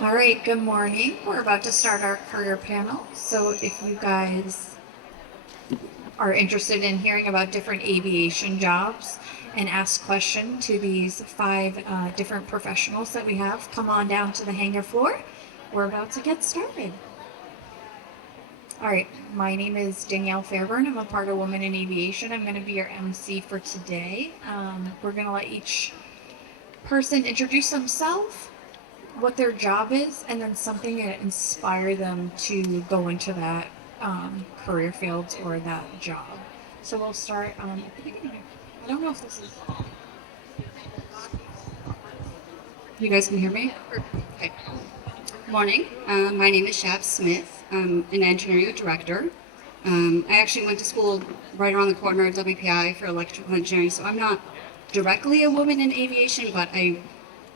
All right, good morning. We're about to start our career panel. So if you guys are interested in hearing about different aviation jobs and ask questions to these five different professionals that we have, come on down to the hangar floor. We're about to get started. All right, my name is Danielle Fairburn. I'm a part of Women in Aviation. I'm going to be your MC for today. We're going to let each person introduce themselves, what their job is, and then something that inspire them to go into that career field or that job. So we'll start at the beginning. I don't know if this is. You guys can hear me? Okay. Morning. My name is Shab Smith. I'm an engineering director. I actually went to school right around the corner at WPI for electrical engineering, so I'm not directly a woman in aviation, but I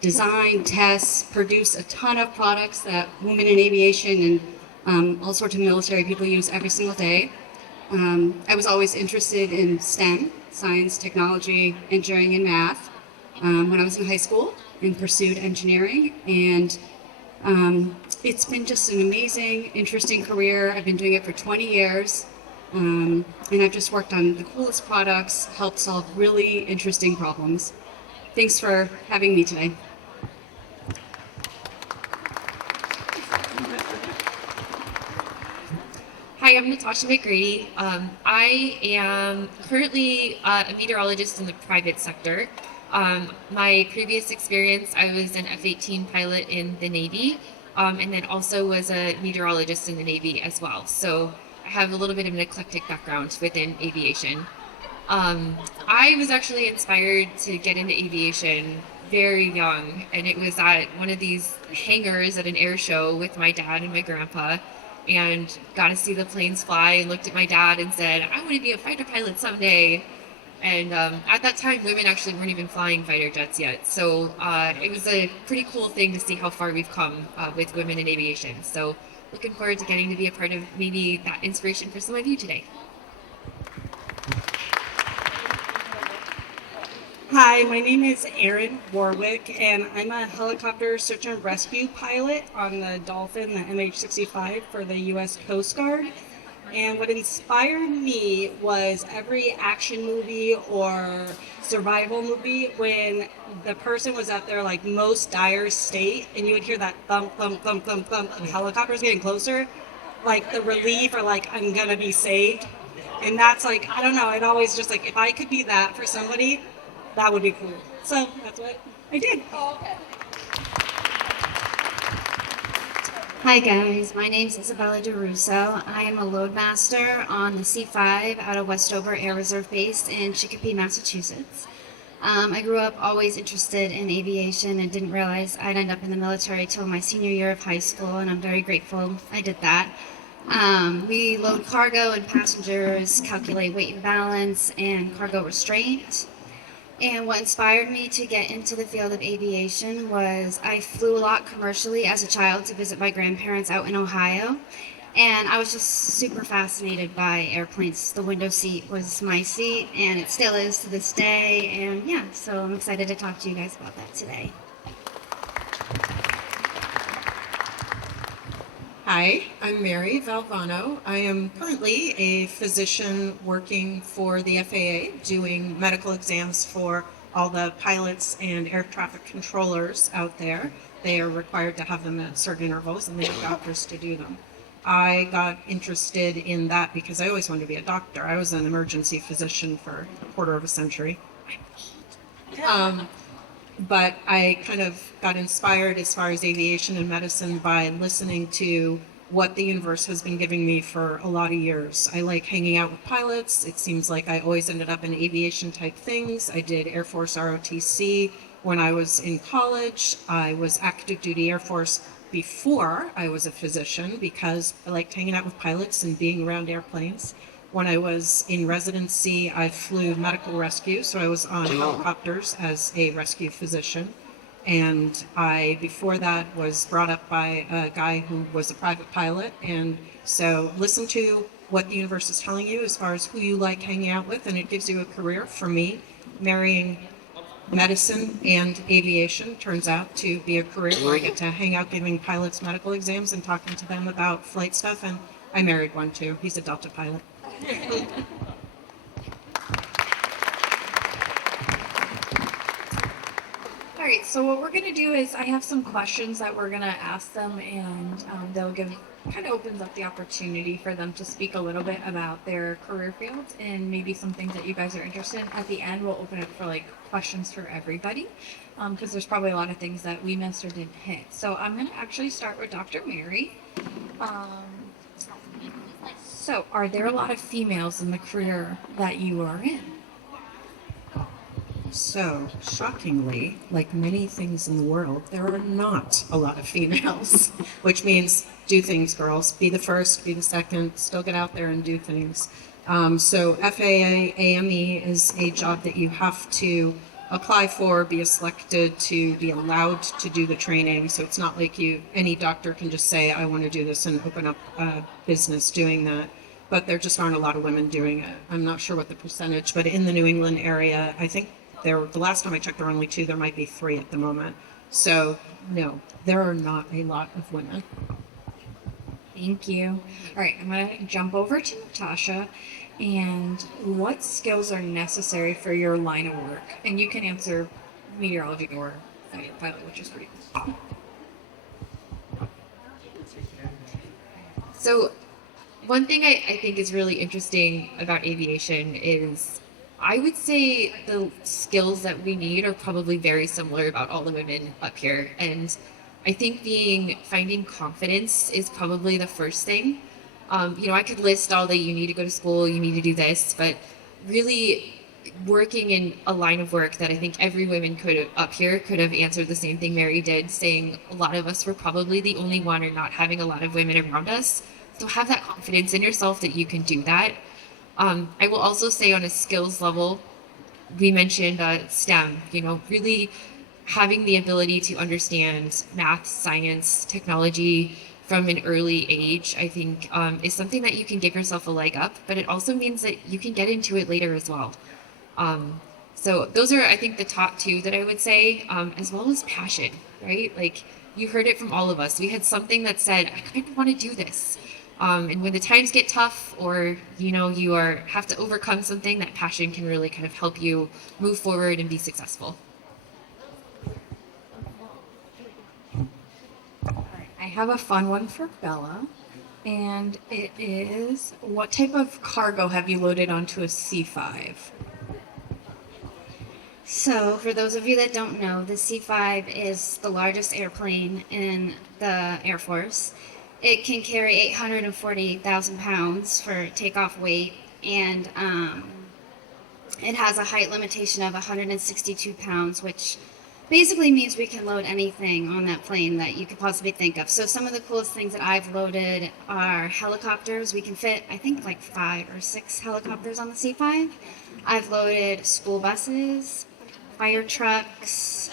design, test, produce a ton of products that women in aviation and all sorts of military people use every single day. I was always interested in STEM, science, technology, engineering, and math when I was in high school and pursued engineering. And it's been just an amazing, interesting career. I've been doing it for 20 years. And I've just worked on the coolest products, helped solve really interesting problems. Thanks for having me today. Hi, I'm Natasha McGrady. I am currently a meteorologist in the private sector. My previous experience, I was an F-18 pilot in the Navy, and then also was a meteorologist in the Navy as well. So I have a little bit of an eclectic background within aviation. I was actually inspired to get into aviation very young, and it was at one of these hangars at an air show with my dad and my grandpa, and got to see the planes fly, and looked at my dad and said, I want to be a fighter pilot someday. And at that time, women actually weren't even flying fighter jets yet. So it was a pretty cool thing to see how far we've come with women in aviation. So looking forward to getting to be a part of maybe that inspiration for some of you today. Hi, my name is Erin Warwick, and I'm a helicopter search and rescue pilot on the Dolphin, the MH-65 for the U.S. Coast Guard. And what inspired me was every action movie or survival movie when the person was at their like most dire state, and you would hear that thump, thump, thump, thump, thump, and helicopters getting closer, like the relief or like I'm gonna be saved. And that's like, I don't know, I'd always just like, if I could be that for somebody, that would be cool. So that's what I did. Hi guys, my name is Isabella DeRusso. I am a loadmaster on the C5 out of Westover Air Reserve Base in Chicopee, Massachusetts. I grew up always interested in aviation and didn't realize I'd end up in the military till my senior year of high school, and I'm very grateful I did that. We load cargo and passengers, calculate weight and balance, and cargo restraint. And what inspired me to get into the field of aviation was I flew a lot commercially as a child to visit my grandparents out in Ohio. And I was just super fascinated by airplanes. The window seat was my seat, and it still is to this day. And yeah, so I'm excited to talk to you guys about that today. Hi, I'm Mary Valvano. I am currently a physician working for the FAA, doing medical exams for all the pilots and air traffic controllers out there. They are required to have them at certain intervals, and they have doctors to do them. I got interested in that because I always wanted to be a doctor. I was an emergency physician for a quarter of a century. But I kind of got inspired as far as aviation and medicine by listening to what the universe has been giving me for a lot of years. I like hanging out with pilots. It seems like I always ended up in aviation type things. I did Air Force ROTC when I was in college. I was active duty Air Force before I was a physician because I liked hanging out with pilots and being around airplanes. When I was in residency, I flew medical rescue, so I was on helicopters as a rescue physician. And I, before that, was brought up by a guy who was a private pilot. And so listen to what the universe is telling you as far as who you like hanging out with, and it gives you a career. For me, marrying medicine and aviation turns out to be a career where I get to hang out giving pilots medical exams and talking to them about flight stuff. And I married one too. He's a Delta pilot. All right, so what we're going to do is I have some questions that we're going to ask them, and they'll give kind of opens up the opportunity for them to speak a little bit about their career fields and maybe some things that you guys are interested in. At the end, we'll open it for like questions for everybody because there's probably a lot of things that we missed or didn't hit. So I'm going to actually start with Dr. Mary. So, are there a lot of females in the career that you are in? So, shockingly, like many things in the world, there are not a lot of females, which means do things, girls. Be the first, be the second, still get out there and do things. So, FAA AME is a job that you have to apply for, be selected to be allowed to do the training. So, it's not like any doctor can just say, I want to do this and open up a business doing that. But there just aren't a lot of women doing it. I'm not sure what the percentage, but in the New England area, I think the last time I checked, there were only 2. There might be 3 at the moment. So, no, there are not a lot of women. Thank you. All right, I'm going to jump over to Natasha. And what skills are necessary for your line of work? And you can answer meteorology or fighter pilot, which is pretty cool. So, one thing I think is really interesting about aviation is I would say the skills that we need are probably very similar about all the women up here. And I think finding confidence is probably the first thing. I could list all that you need to go to school, you need to do this, but really working in a line of work that I think every woman up here could have answered the same thing Mary did, saying a lot of us were probably the only one or not having a lot of women around us. So have that confidence in yourself that you can do that. I will also say on a skills level, we mentioned STEM, really having the ability to understand math, science, technology from an early age, I think is something that you can give yourself a leg up, but it also means that you can get into it later as well. So those are, I think, the top 2 that I would say, as well as passion, right? Like you heard it from all of us. We had something that said, I kind of want to do this. And when the times get tough or, you have to overcome something, that passion can really kind of help you move forward and be successful. I have a fun one for Bella. And it is, what type of cargo have you loaded onto a C5? So, for those of you that don't know, the C5 is the largest airplane in the Air Force. It can carry 840,000 pounds for takeoff weight, and it has a height limitation of 162 pounds, which basically means we can load anything on that plane that you could possibly think of. So some of the coolest things that I've loaded are helicopters. We can fit, I think, like 5 or 6 helicopters on the C5. I've loaded school buses, fire trucks,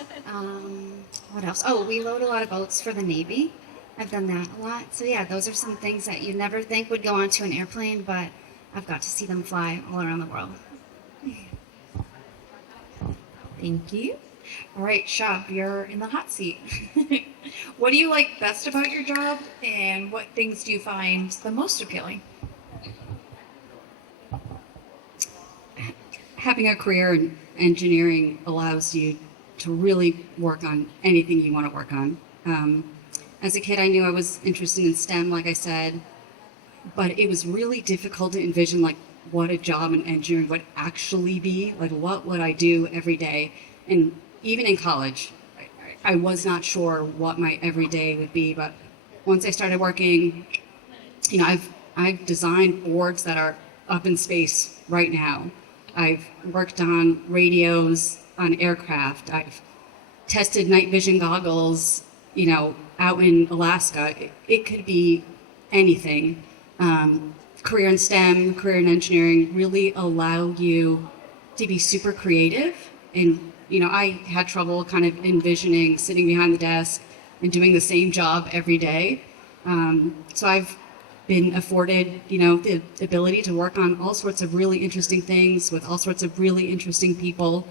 what else? Oh, we load a lot of boats for the Navy. I've done that a lot. So yeah, those are some things that you'd never think would go onto an airplane, but I've got to see them fly all around the world. Thank you. All right, Shab, you're in the hot seat. What do you like best about your job, and what things do you find the most appealing? Having a career in engineering allows you to really work on anything you want to work on. As a kid, I knew I was interested in STEM, like I said, but it was really difficult to envision like what a job in engineering would actually be. Like, what would I do every day? And even in college, I was not sure what my everyday would be. But once I started working, I've designed boards that are up in space right now. I've worked on radios on aircraft. I've tested night vision goggles, out in Alaska. It could be anything. Career in STEM, career in engineering really allow you to be super creative. And, I had trouble kind of envisioning sitting behind the desk and doing the same job every day. So I've been afforded, the ability to work on all sorts of really interesting things with all sorts of really interesting people.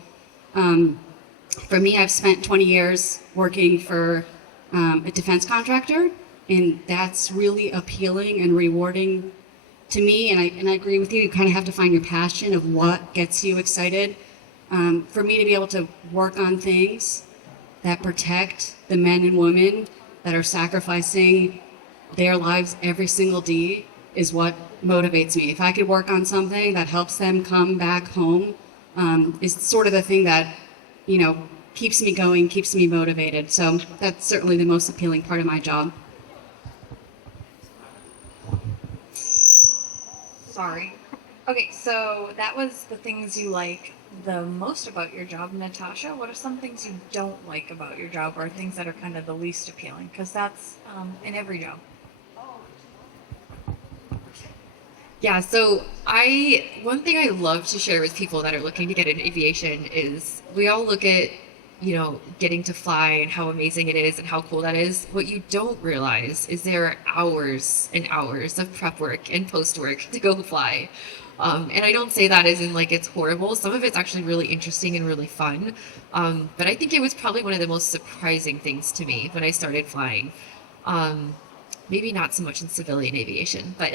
For me, I've spent 20 years working for a defense contractor, and that's really appealing and rewarding to me. And I agree with you. You kind of have to find your passion of what gets you excited. For me to be able to work on things that protect the men and women that are sacrificing their lives every single day is what motivates me. If I could work on something that helps them come back home, is sort of the thing that, keeps me going, keeps me motivated. So that's certainly the most appealing part of my job. Sorry. Okay, so that was the things you like the most about your job, Natasha. What are some things you don't like about your job, or things that are kind of the least appealing? Because that's in every job. Yeah, so one thing I love to share with people that are looking to get into aviation is we all look at, getting to fly and how amazing it is and how cool that is. What you don't realize is there are hours and hours of prep work and post work to go fly. And I don't say that as in like it's horrible. Some of it's actually really interesting and really fun. But I think it was probably one of the most surprising things to me when I started flying. Maybe not so much in civilian aviation, but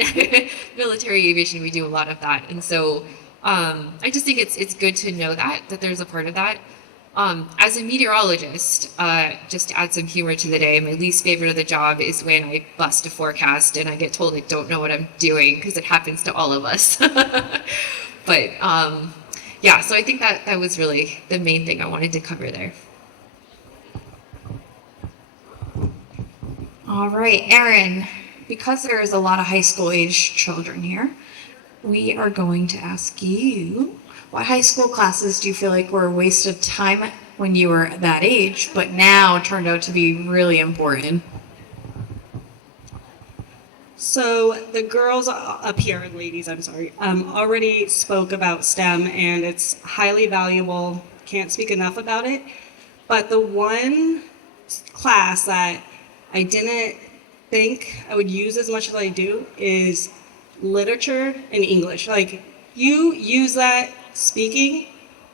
military aviation, we do a lot of that. And so I just think it's good to know that there's a part of that. As a meteorologist, just to add some humor to the day, my least favorite of the job is when I bust a forecast and I get told I don't know what I'm doing, because it happens to all of us. But yeah, so I think that was really the main thing I wanted to cover there. All right, Erin, because there's a lot of high school age children here, we are going to ask you, what high school classes do you feel like were a waste of time when you were that age, but now turned out to be really important? So the girls up here, ladies, I'm sorry, already spoke about STEM, and it's highly valuable. Can't speak enough about it. But the one class that I didn't think I would use as much as I do is literature and English. Like, you use that speaking,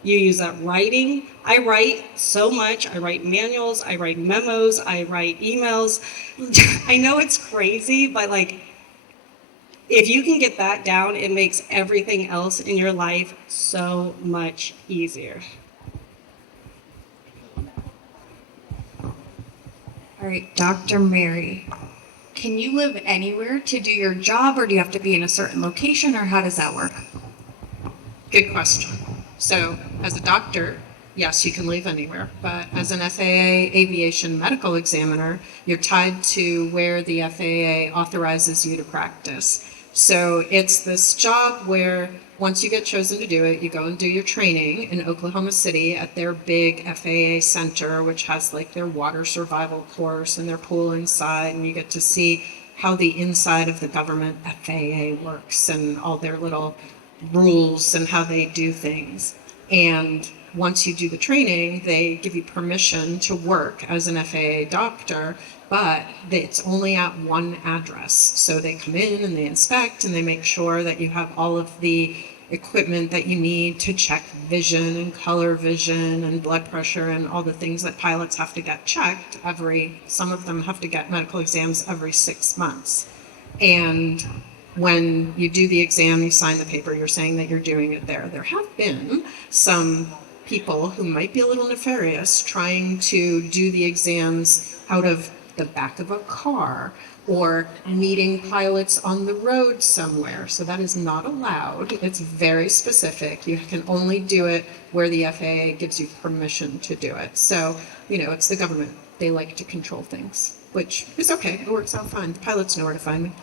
you use that writing. I write so much. I write manuals, I write memos, I write emails. I know it's crazy, but like, if you can get that down, it makes everything else in your life so much easier. All right, Dr. Mary, can you live anywhere to do your job, or do you have to be in a certain location, or how does that work? Good question. So, as a doctor, yes, you can live anywhere, but as an FAA aviation medical examiner, you're tied to where the FAA authorizes you to practice. So, it's this job where once you get chosen to do it, you go and do your training in Oklahoma City at their big FAA center, which has like their water survival course and their pool inside, and you get to see how the inside of the government FAA works and all their little rules and how they do things. And once you do the training, they give you permission to work as an FAA doctor, but it's only at one address. So they come in and they inspect and they make sure that you have all of the equipment that you need to check vision and color vision and blood pressure and all the things that pilots have to get checked some of them have to get medical exams every 6 months. And when you do the exam, you sign the paper, you're saying that you're doing it there. There have been some people who might be a little nefarious trying to do the exams out of the back of a car or meeting pilots on the road somewhere. So that is not allowed. It's very specific. You can only do it where the FAA gives you permission to do it. So, it's the government. They like to control things, which is okay. It works out fine. The pilots know where to find me.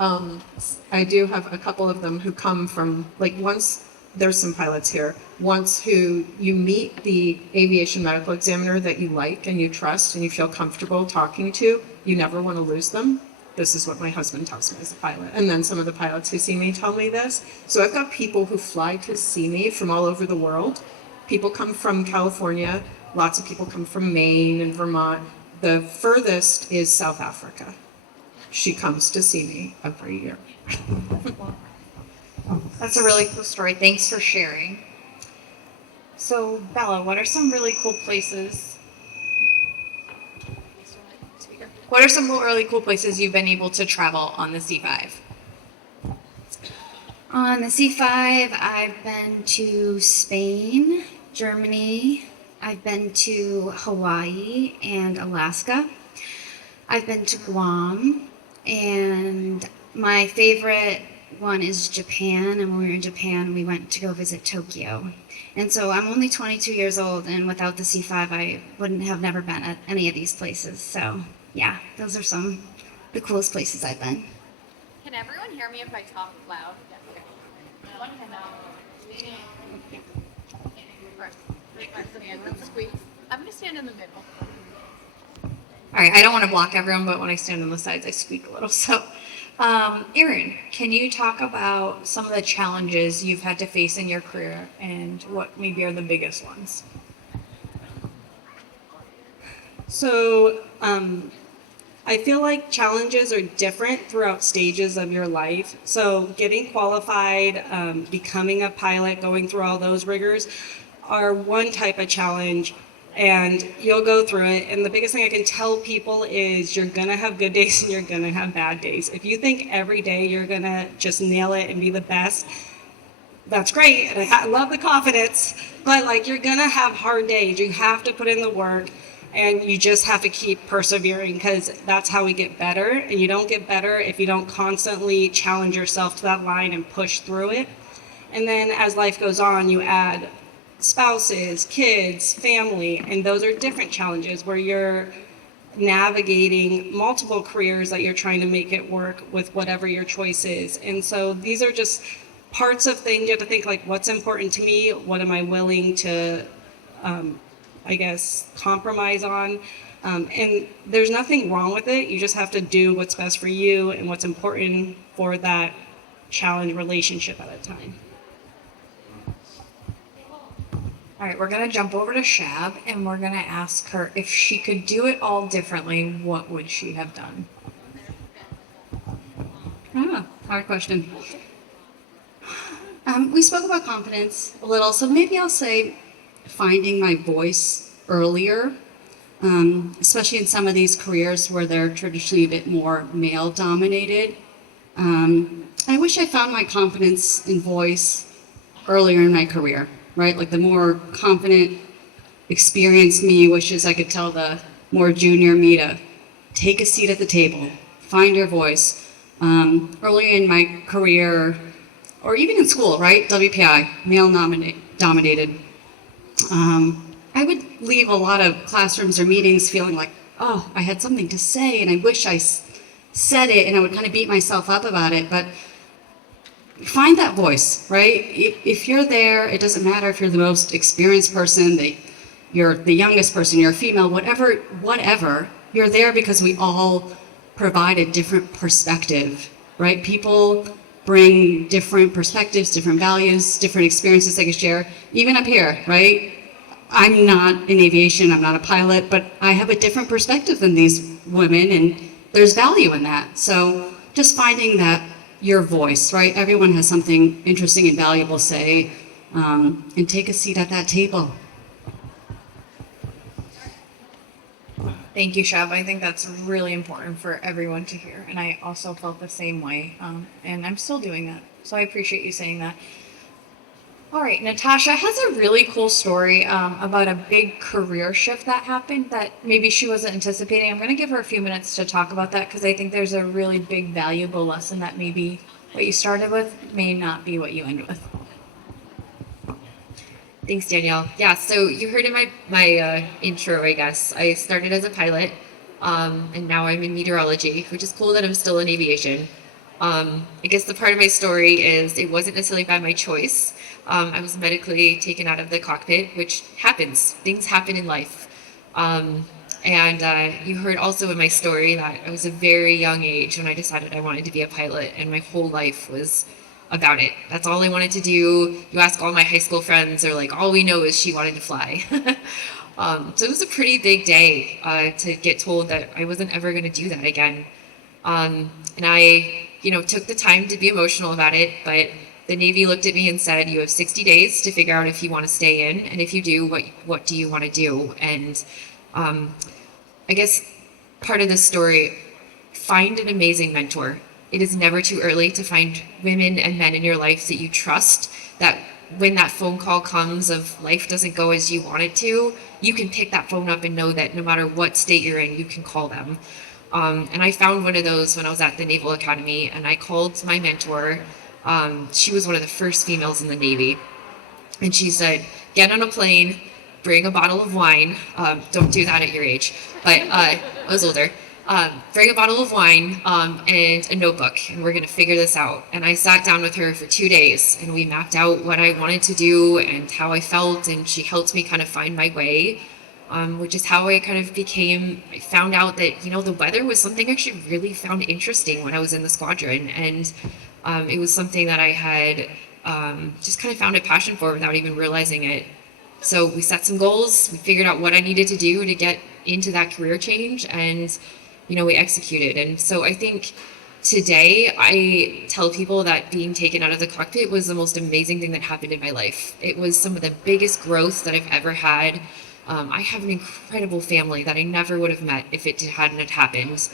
I do have a couple of them who come from, once there's some pilots here, once who you meet the aviation medical examiner that you like and you trust and you feel comfortable talking to, you never want to lose them. This is what my husband tells me as a pilot. And then some of the pilots who see me tell me this. So I've got people who fly to see me from all over the world. People come from California. Lots of people come from Maine and Vermont. The furthest is South Africa. She comes to see me every year. That's a really cool story. Thanks for sharing. So, Bella, what are some really cool places? What are some really cool places you've been able to travel on the C5? On the C5, I've been to Spain, Germany, I've been to Hawaii and Alaska. I've been to Guam, and my favorite one is Japan. And when we were in Japan, we went to go visit Tokyo. And so I'm only 22 years old, and without the C5, I wouldn't have never been at any of these places. So, yeah, those are some of the coolest places I've been. Can everyone hear me if I talk loud? One hand out. Let's squeeze. I'm gonna stand in the middle. All right, I don't want to block everyone, but when I stand on the sides, I squeak a little. So, Erin, can you talk about some of the challenges you've had to face in your career and what maybe are the biggest ones? So, I feel like challenges are different throughout stages of your life. So, getting qualified, becoming a pilot, going through all those rigors are one type of challenge, and you'll go through it. And the biggest thing I can tell people is you're gonna have good days and you're gonna have bad days. If you think every day you're gonna just nail it and be the best, that's great, and I love the confidence, but like you're gonna have hard days. You have to put in the work, and you just have to keep persevering, because that's how we get better. And you don't get better if you don't constantly challenge yourself to that line and push through it. And then as life goes on, you add spouses, kids, family, and those are different challenges where you're navigating multiple careers that you're trying to make it work with whatever your choice is. And so these are just parts of things you have to think, like, what's important to me? What am I willing to, I guess, compromise on? And there's nothing wrong with it. You just have to do what's best for you and what's important for that challenge relationship at a time. All right, we're going to jump over to Shab and we're going to ask her if she could do it all differently, what would she have done? Hard question. We spoke about confidence a little, so maybe I'll say finding my voice earlier, especially in some of these careers where they're traditionally a bit more male dominated. I wish I found my confidence and voice earlier in my career, right? Like the more confident, experienced me wishes I could tell the more junior me to take a seat at the table, find your voice. Earlier in my career, or even in school, right? WPI, male dominated. I would leave a lot of classrooms or meetings feeling like, oh, I had something to say and I wish I said it, and I would kind of beat myself up about it. But find that voice, right? If you're there, it doesn't matter if you're the most experienced person, you're the youngest person, you're a female, whatever, you're there because we all provide a different perspective, right? People bring different perspectives, different values, different experiences they can share. Even up here, right? I'm not in aviation, I'm not a pilot, but I have a different perspective than these women, and there's value in that. So just finding that your voice, right? Everyone has something interesting and valuable to say, and take a seat at that table. Thank you, Shab. I think that's really important for everyone to hear. And I also felt the same way. And I'm still doing that. So I appreciate you saying that. All right, Natasha has a really cool story about a big career shift that happened that maybe she wasn't anticipating. I'm going to give her a few minutes to talk about that because I think there's a really big, valuable lesson that maybe what you started with may not be what you end with. Thanks, Danielle. Yeah, so you heard in my intro, I guess. I started as a pilot, and now I'm in meteorology, which is cool that I'm still in aviation. I guess the part of my story is it wasn't necessarily by my choice. I was medically taken out of the cockpit, which happens. Things happen in life. And you heard also in my story that I was a very young age when I decided I wanted to be a pilot, and my whole life was about it. That's all I wanted to do. You ask all my high school friends, they're like, all we know is she wanted to fly. So it was a pretty big day to get told that I wasn't ever going to do that again. And I, took the time to be emotional about it, but the Navy looked at me and said, "You have 60 days to figure out if you want to stay in, and if you do, what do you want to do?" And I guess part of this story, find an amazing mentor. It is never too early to find women and men in your life that you trust, that when that phone call comes of life doesn't go as you want it to, you can pick that phone up and know that no matter what state you're in, you can call them. And I found one of those when I was at the Naval Academy, and I called my mentor. She was one of the first females in the Navy. And she said, "Get on a plane, bring a bottle of wine." Don't do that at your age, but I was older. Bring a bottle of wine and a notebook, and we're going to figure this out. And I sat down with her for 2 days, and we mapped out what I wanted to do and how I felt, and she helped me kind of find my way, which is how I kind of I found out that, the weather was something I actually really found interesting when I was in the squadron. And it was something that I had just kind of found a passion for without even realizing it. So we set some goals, we figured out what I needed to do to get into that career change, and we executed. And so I think today I tell people that being taken out of the cockpit was the most amazing thing that happened in my life. It was some of the biggest growth that I've ever had. I have an incredible family that I never would have met if it hadn't happened.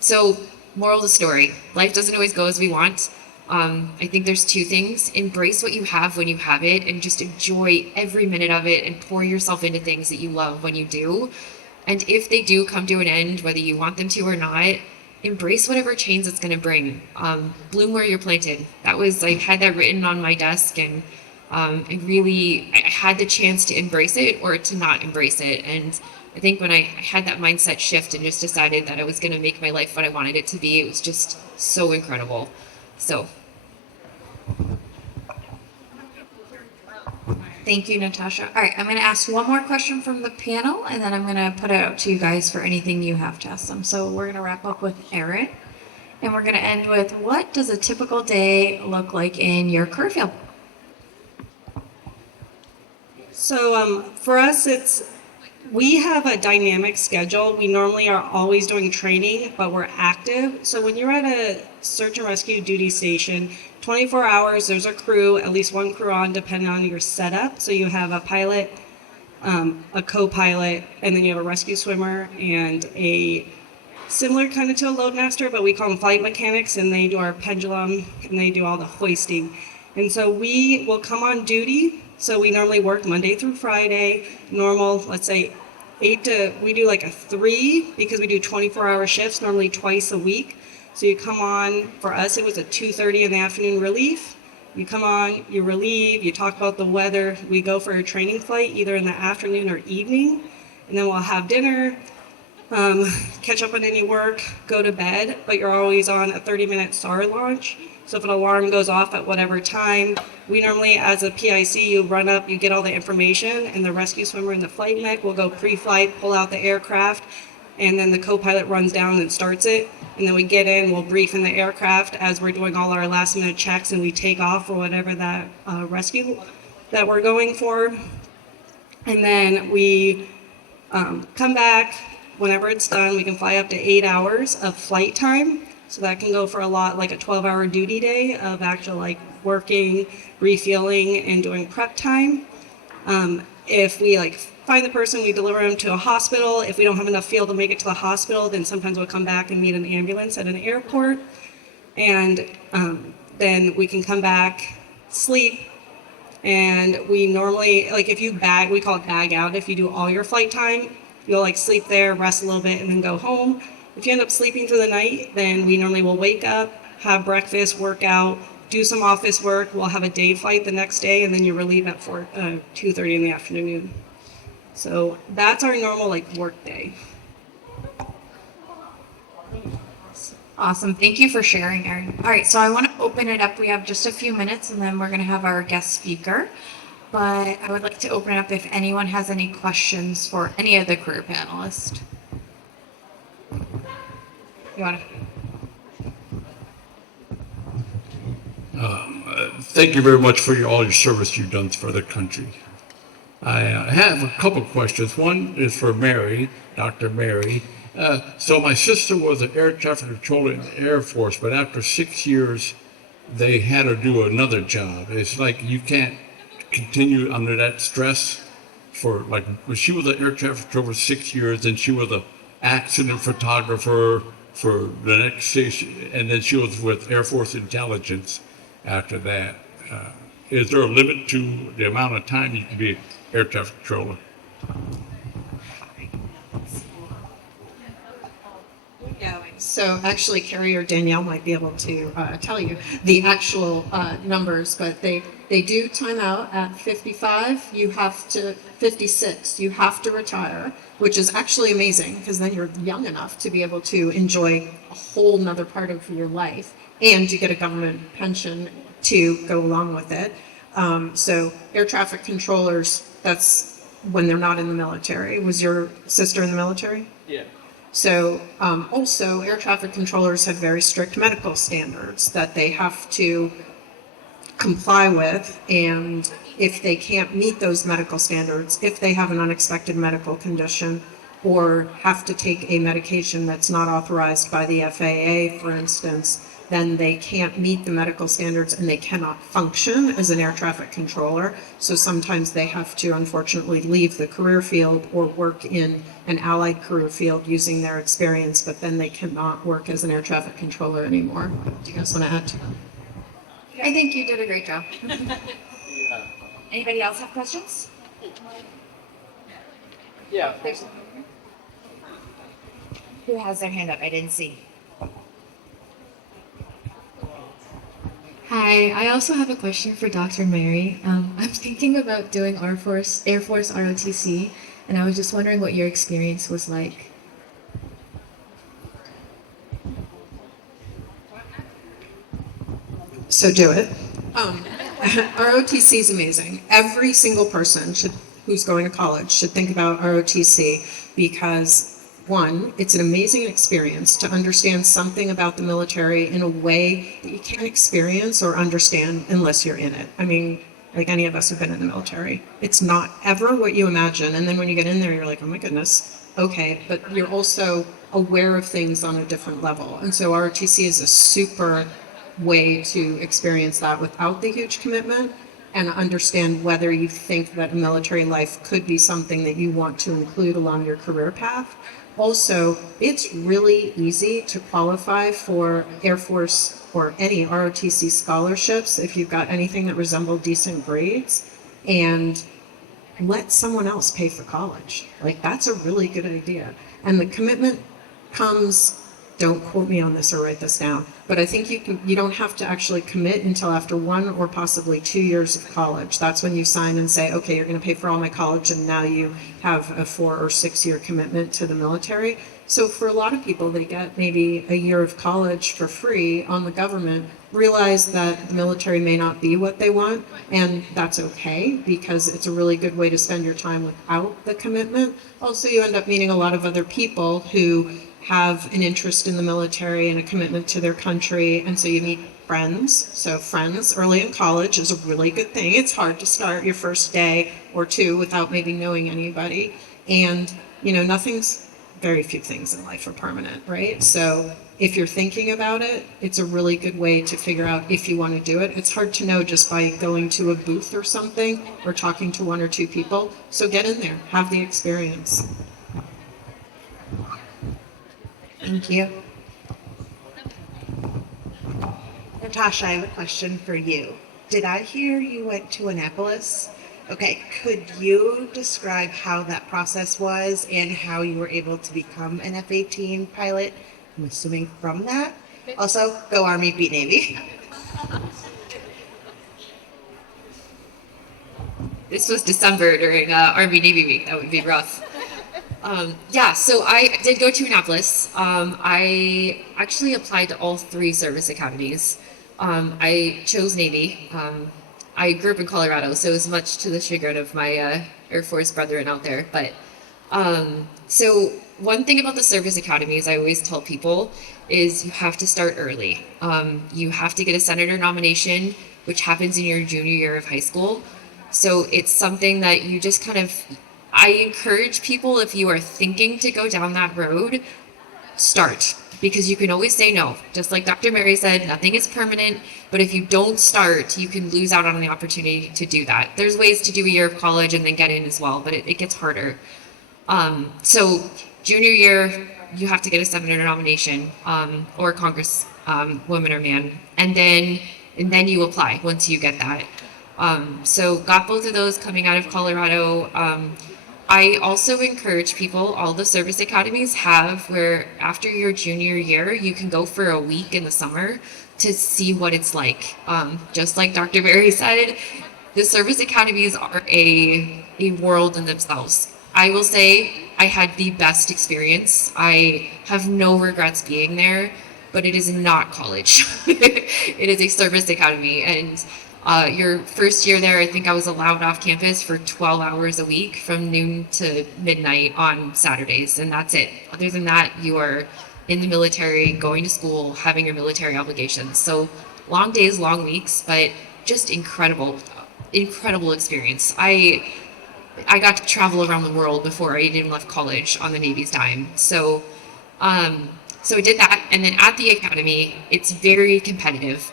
So moral of the story, life doesn't always go as we want. I think there's two things: embrace what you have when you have it, and just enjoy every minute of it, and pour yourself into things that you love when you do. And if they do come to an end, whether you want them to or not, embrace whatever change it's going to bring. Bloom where you're planted. I had that written on my desk, and I had the chance to embrace it or to not embrace it. And I think when I had that mindset shift and just decided that I was going to make my life what I wanted it to be, it was just so incredible. So. Thank you, Natasha. All right, I'm going to ask one more question from the panel, and then I'm going to put it out to you guys for anything you have to ask them. So we're going to wrap up with Erin, and we're going to end with, what does a typical day look like in your career field? So for us, we have a dynamic schedule. We normally are always doing training, but we're active. So when you're at a search and rescue duty station, 24 hours, there's a crew, at least one crew on, depending on your setup. So you have a pilot, a co-pilot, and then you have a rescue swimmer and a similar kind of to a loadmaster, but we call them flight mechanics, and they do our pendulum and they do all the hoisting. And so we will come on duty. So we normally work Monday through Friday, normal, let's say we do like a 3, because we do 24-hour shifts, normally twice a week. So you come on, for us it was a 2:30 in the afternoon relief. You come on, you relieve, you talk about the weather. We go for a training flight either in the afternoon or evening, and then we'll have dinner, catch up on any work, go to bed, but you're always on a 30-minute SAR launch. So if an alarm goes off at whatever time, we normally, as a PIC, you run up, you get all the information, and the rescue swimmer and the flight mech will go pre-flight, pull out the aircraft, and then the co-pilot runs down and starts it. And then we get in, we'll brief in the aircraft as we're doing all our last minute checks, and we take off for whatever that rescue that we're going for. And then we come back. Whenever it's done, we can fly up to 8 hours of flight time. So that can go for a lot, like a 12-hour duty day of actual like working, refueling, and doing prep time. If we find the person, we deliver them to a hospital. If we don't have enough fuel to make it to the hospital, then sometimes we'll come back and meet an ambulance at an airport. And then we can come back, sleep, and we normally, if you we call it bag out. If you do all your flight time, you'll sleep there, rest a little bit, and then go home. If you end up sleeping through the night, then we normally will wake up, have breakfast, work out, do some office work. We'll have a day flight the next day, and then you relieve at 2:30 in the afternoon. So that's our normal work day. Awesome. Thank you for sharing, Erin. All right, so I want to open it up. We have just a few minutes, and then we're going to have our guest speaker. But I would like to open it up if anyone has any questions for any of the career panelists. You want to? Thank you very much for all your service you've done for the country. I have a couple questions. One is for Mary, Dr. Mary. So my sister was an air traffic controller in the Air Force, but after 6 years they had her do another job. It's like you can't continue under that stress for like she was an air traffic controller for 6 years, and she was an accident photographer for the next station, and then she was with Air Force Intelligence after that. Is there a limit to the amount of time you can be an air traffic controller? Yeah, so actually Carrie or Danielle might be able to tell you the actual numbers, but they do time out at 55, 56, you have to retire, which is actually amazing because then you're young enough to be able to enjoy a whole nother part of your life, and you get a government pension to go along with it. So air traffic controllers, that's when they're not in the military. Was your sister in the military? Yeah. So also, air traffic controllers have very strict medical standards that they have to comply with, and if they can't meet those medical standards, if they have an unexpected medical condition or have to take a medication that's not authorized by the FAA, for instance, then they can't meet the medical standards and they cannot function as an air traffic controller. So sometimes they have to, unfortunately, leave the career field or work in an allied career field using their experience, but then they cannot work as an air traffic controller anymore. Do you guys want to add to that? I think you did a great job. Anybody else have questions? Yeah. Who has their hand up? I didn't see. Hi, I also have a question for Dr. Mary. I'm thinking about doing Air Force ROTC, and I was just wondering what your experience was like. So do it. ROTC is amazing. Every single person who's going to college should think about ROTC because, one, it's an amazing experience to understand something about the military in a way that you can't experience or understand unless you're in it. I mean, like any of us have been in the military. It's not ever what you imagine. And then when you get in there, you're like, oh my goodness, okay. But you're also aware of things on a different level. And so ROTC is a super way to experience that without the huge commitment and understand whether you think that a military life could be something that you want to include along your career path. Also, it's really easy to qualify for Air Force or any ROTC scholarships if you've got anything that resemble decent grades, and let someone else pay for college. Like, that's a really good idea. And the commitment comes, don't quote me on this or write this down, but I think you don't have to actually commit until after 1 or possibly 2 years of college. That's when you sign and say, okay, you're going to pay for all my college, and now you have a 4 or 6 year commitment to the military. So for a lot of people, they get maybe a year of college for free on the government, realize that the military may not be what they want, and that's okay because it's a really good way to spend your time without the commitment. Also, you end up meeting a lot of other people who have an interest in the military and a commitment to their country, and so you meet friends. So friends early in college is a really good thing. It's hard to start your first day or two without maybe knowing anybody, and very few things in life are permanent, right? So if you're thinking about it, it's a really good way to figure out if you want to do it. It's hard to know just by going to a booth or something or talking to 1 or 2 people. So get in there, have the experience. Thank you. Natasha, I have a question for you. Did I hear you went to Annapolis? Okay, could you describe how that process was and how you were able to become an F-18 pilot? I'm assuming from that. Also, go Army, beat Navy. This was December during Army Navy week. That would be rough. So I did go to Annapolis. I actually applied to all 3 service academies. I chose Navy. I grew up in Colorado, so it was much to the chagrin of my Air Force brethren out there. But so one thing about the service academies I always tell people is you have to start early. You have to get a senator nomination, which happens in your junior year of high school. So it's something that you just I encourage people, if you are thinking to go down that road, start, because you can always say no. Just like Dr. Mary said, nothing is permanent, but if you don't start, you can lose out on the opportunity to do that. There's ways to do a year of college and then get in as well, but it gets harder. So junior year, you have to get a senator nomination, or Congress, woman or man, and then you apply once you get that. So got both of those coming out of Colorado. I also encourage people, all the service academies have, where after your junior year, you can go for a week in the summer to see what it's like. Just like Dr. Berry said, the service academies are a world in themselves. I will say I had the best experience. I have no regrets being there, but it is not college. It is a service academy, and your first year there, I think I was allowed off campus for 12 hours a week from noon to midnight on Saturdays, and that's it. Other than that, you are in the military, going to school, having your military obligations. So long days, long weeks, but just incredible experience. I got to travel around the world before I even left college on the Navy's dime. So I did that, and then at the academy, it's very competitive.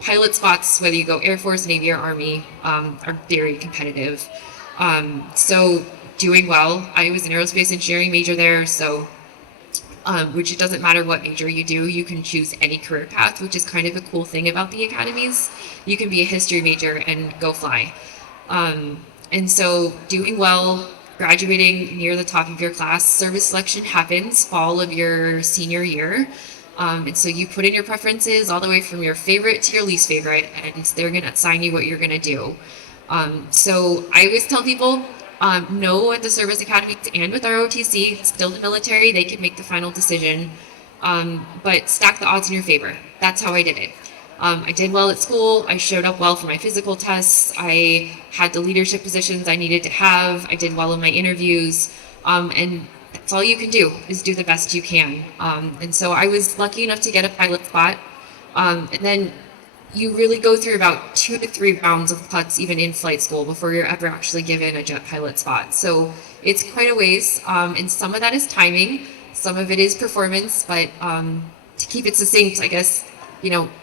Pilot spots, whether you go Air Force, Navy, or Army, are very competitive. So doing well. I was an aerospace engineering major there, so which it doesn't matter what major you do, you can choose any career path, which is kind of a cool thing about the academies. You can be a history major and go fly. And so doing well, graduating near the top of your class, service selection happens fall of your senior year. And so you put in your preferences all the way from your favorite to your least favorite, and they're going to assign you what you're going to do. So I always tell people, no, at the service academies and with ROTC, still the military, they can make the final decision, but stack the odds in your favor. That's how I did it. I did well at school. I showed up well for my physical tests. I had the leadership positions I needed to have. I did well in my interviews. And that's all you can do, is do the best you can. And so I was lucky enough to get a pilot spot. And then you really go through about 2 to 3 rounds of cuts, even in flight school, before you're ever actually given a jet pilot spot. So it's quite a ways. And some of that is timing. Some of it is performance. But to keep it succinct, I guess,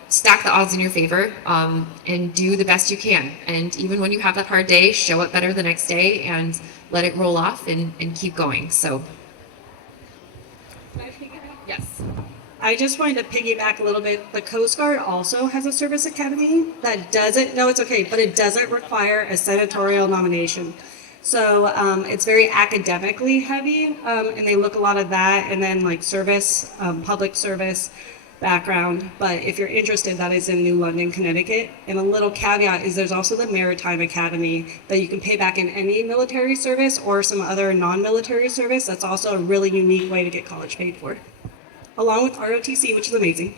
stack the odds in your favor, and do the best you can. And even when you have that hard day, show up better the next day and let it roll off and keep going. So, yes. I just wanted to piggyback a little bit. The Coast Guard also has a service academy that doesn't, no, it's okay, but it doesn't require a senatorial nomination. So it's very academically heavy, and they look a lot at that, and then like service, public service background. But if you're interested, that is in New London, Connecticut. And a little caveat is there's also the Maritime Academy that you can pay back in any military service or some other non-military service. That's also a really unique way to get college paid for, along with ROTC, which is amazing.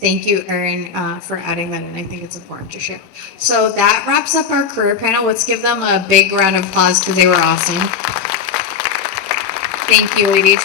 Thank you, Erin, for adding that in. I think it's important to share. So that wraps up our career panel. Let's give them a big round of applause because they were awesome. Thank you, ladies.